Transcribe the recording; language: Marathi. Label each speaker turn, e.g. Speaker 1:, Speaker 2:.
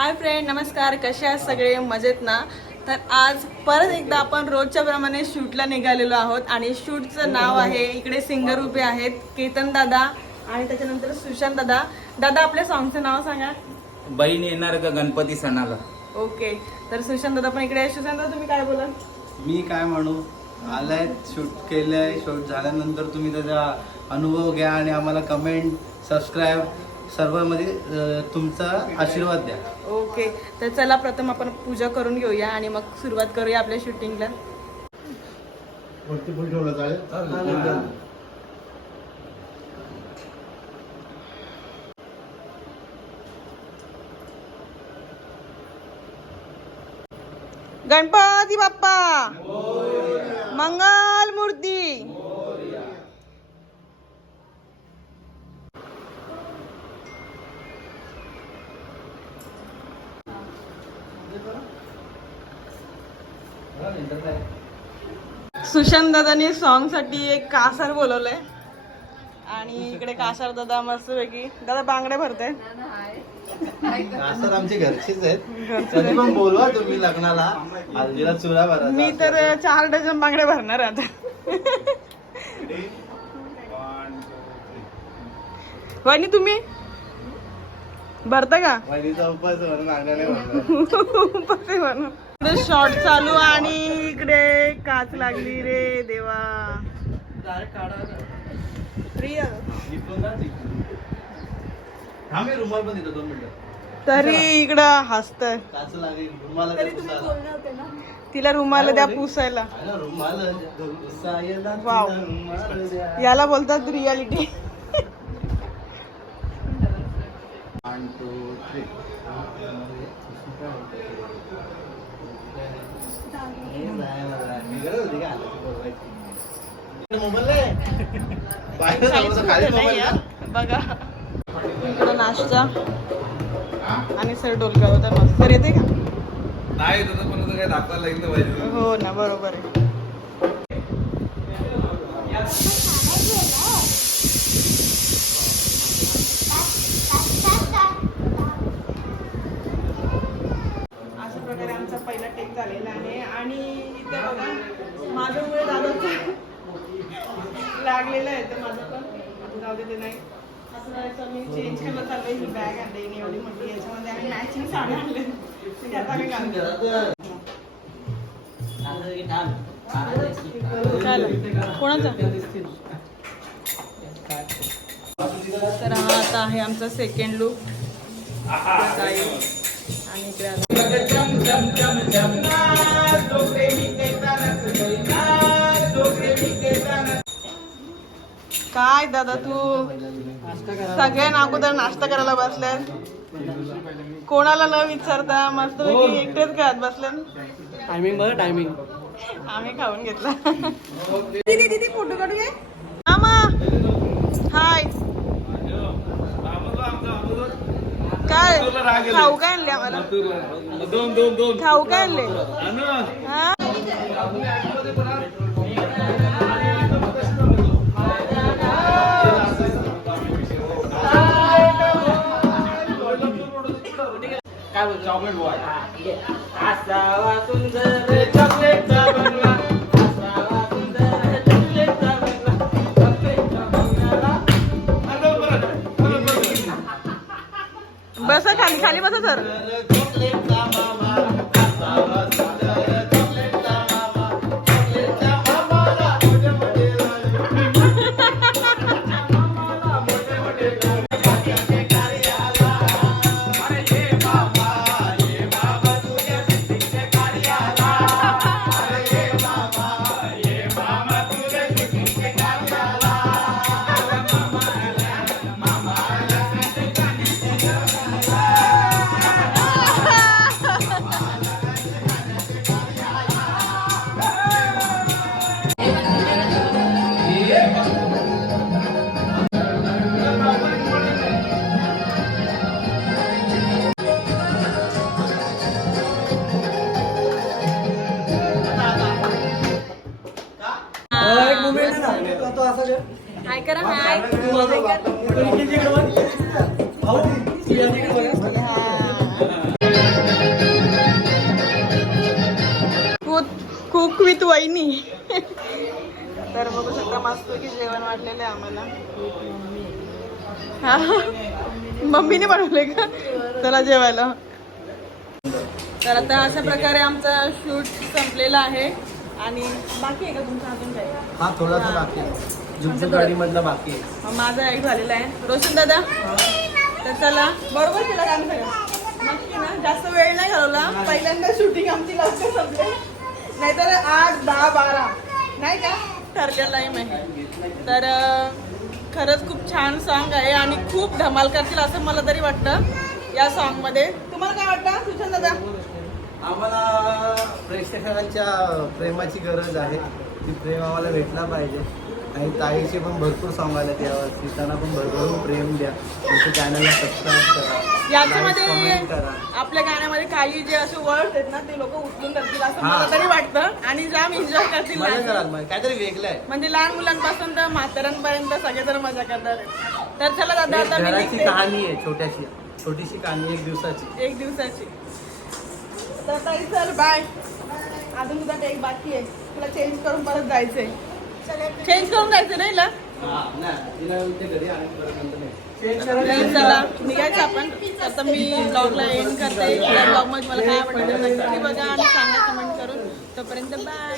Speaker 1: हाय फ्रेंड नमस्कार. कसे आहात सगळे? मजेत ना? तर आज परत एकदा आपण रोजच्या प्रमाणे शूटला निघालेलो आहोत आणि शूटचं नाव आहे इकडे सिंगर उभे आहेत केतन दादा आणि त्याच्यानंतर सुशांत दादा. दादा आपल्या सॉंगचं नाव सांगा.
Speaker 2: बहीण येणार का गणपती सणाला?
Speaker 1: ओके. तर सुशांत दादा पण इकडे आहे सुशांत दादा तुम्ही काय बोलाल?
Speaker 3: मी काय म्हणू? आलाय शूट केलंय. शूट झाल्यानंतर तुम्ही त्याचा अनुभव घ्या आणि आम्हाला कमेंट सबस्क्राईब सर्वांमध्ये तुमचा आशीर्वाद द्या.
Speaker 1: ओके तर चला प्रथम आपण पूजा करून घेऊया आणि मग सुरुवात करूया आपल्या शूटिंगला. गणपती बाप्पा! मंगल मूर्ती! सुशांत दादाने सॉन्गसाठी एक कासार बोलवलंय. आणि इकडे कासार दादा मस्त पैकी दादा
Speaker 3: आमचे घरचेच आहेत. कधी पण बोलवा तुम्ही लग्नाला. हल्दीला चुरा भरा.
Speaker 1: मी तर चार डझन बांगड्या भरणार आता. वहिनी तुम्ही? भरता का?
Speaker 3: उपास म्हणून
Speaker 1: शॉर्ट चालू आणि इकडे काच लागली रे देवा. प्रिया.
Speaker 3: मी रुमाल पण देतो दोन मिनिटं.
Speaker 1: तरी इकडं हसतय.
Speaker 3: काच लागेल रुमाला द्या पुसायला.
Speaker 1: तिला रुमाला द्या पुसायला. वाव. याला बोलतात रियालिटी
Speaker 3: One, two, three. हे नाही मला. मी गरज होती का आलं ते बोलवायची. मोबाईल आहे. बाहेर जाऊ तर खाली मोबाईल का?
Speaker 1: बघा इकडं नाश्ता आणि सर डोलका होता मस्त सर येते का
Speaker 2: नाही तसं पण काय दाखवायला लागलं
Speaker 1: हो ना बरोबर आहे अशा प्रकारे आमचा झालेला आहे. आणि इथे बघा माझ्यामुळे दादा लागलेलं आहे. तर माझं पण जाऊ दे ते नाही. असं मी चेंज केलं चाललंय. ही बॅग आणली आणि एवढी मोठी याच्यामध्ये आम्ही मॅचिंग साडी आणले म्हणजे आता आम्ही घालतो चालेल. कोणाचा? तर हा आता आहे आमचा सेकंड लुक आणि इकडे आता- काय दादा तू? सगळ्यांना अगोदर नाश्ता करायला बसल्यात. कोणाला न विचारता मस्त एकटेच खात बसल्यात.
Speaker 4: टायमिंग बघ टायमिंग
Speaker 1: आम्ही खाऊन घेतला. दीदी दीदी फोटो काढू मामा. हाय काय? खाऊ काय आणले आम्हाला
Speaker 2: दोन दोन दोन.
Speaker 1: खाऊ काय आणले? हा
Speaker 4: चॉकलेट बॉय असावा सुंदर चॉकलेटचा
Speaker 1: बसा खाली खाली बसा सर. हाय कुक
Speaker 4: विथ वहिनी. तर बघू
Speaker 1: शकता मस्त की जेवण वाटलेलं आहे आम्हाला. मम्मीने बनवले का? त्याला जेवायला. तर आता अशा प्रकारे आमचा शूट संपलेला आहे. आणि बाकी आहे का तुमचा अजून काही?
Speaker 3: हा थोडा बाकी आहे जुगजू गाडी मधला बाकी आहे.
Speaker 1: माझा एक झालेला आहे. रोशन दादा? तर चला बरोबर केलं का आम्ही सगळं? नक्की ना? जास्त वेळ नाही घालवला. पहिल्यांदा शूटिंग आमची लवकर संपली. नाहीतर आठ दहा बारा. नाही का? ठरलेला आहे. तर खरंच खूप छान सॉन्ग आहे आणि खूप धमाल करतील असं मला तरी वाटतं या सॉन्गमध्ये तुम्हाला काय वाटतं सुशांत दादा?
Speaker 3: आम्हाला प्रेक्षकांच्या प्रेमाची गरज आहे. ती प्रेम आम्हाला भेटला पाहिजे. आणि ताईचे पण भरपूर सॉंग आले त्यावरती त्यांना पण भरभरून प्रेम द्या. तुमच्या चॅनलला सबस्क्राईब करा.
Speaker 1: याच्यामध्ये
Speaker 3: कमेंट करा.
Speaker 1: आपल्या गाण्यामध्ये काही जे असे वर्ड आहेत ना ते लोक उचलून करतील असं
Speaker 3: हा.
Speaker 1: मला तरी वाटतं. आणि जाम एन्जॉय करतील
Speaker 3: मजा
Speaker 1: नाचून.
Speaker 3: कराल मग काहीतरी वेगळं आहे.
Speaker 1: म्हणजे लहान मुलांपासून तर म्हाताऱ्यांपर्यंत सगळेजण मजा करतात. तर चला दादा
Speaker 3: एक
Speaker 1: आता मी
Speaker 3: घराची
Speaker 1: निघते.
Speaker 3: कहाणी आहे छोट्याशी. छोटीशी कहाणी एक दिवसाची.
Speaker 1: एक दिवसाची. तर ताई चल बाय अजून तुझा टेक बाकी आहे. तुला चेंज करून परत जायचंय. चेंज करून जायचं नाही ना?
Speaker 3: हा,
Speaker 1: चला निघायचं आपण. आता मी ब्लॉगला एंड करते. ब्लॉगमध्ये मला काय आवडतं नक्की बघा आणि सांगा कमेंट करून. तोपर्यंत बाय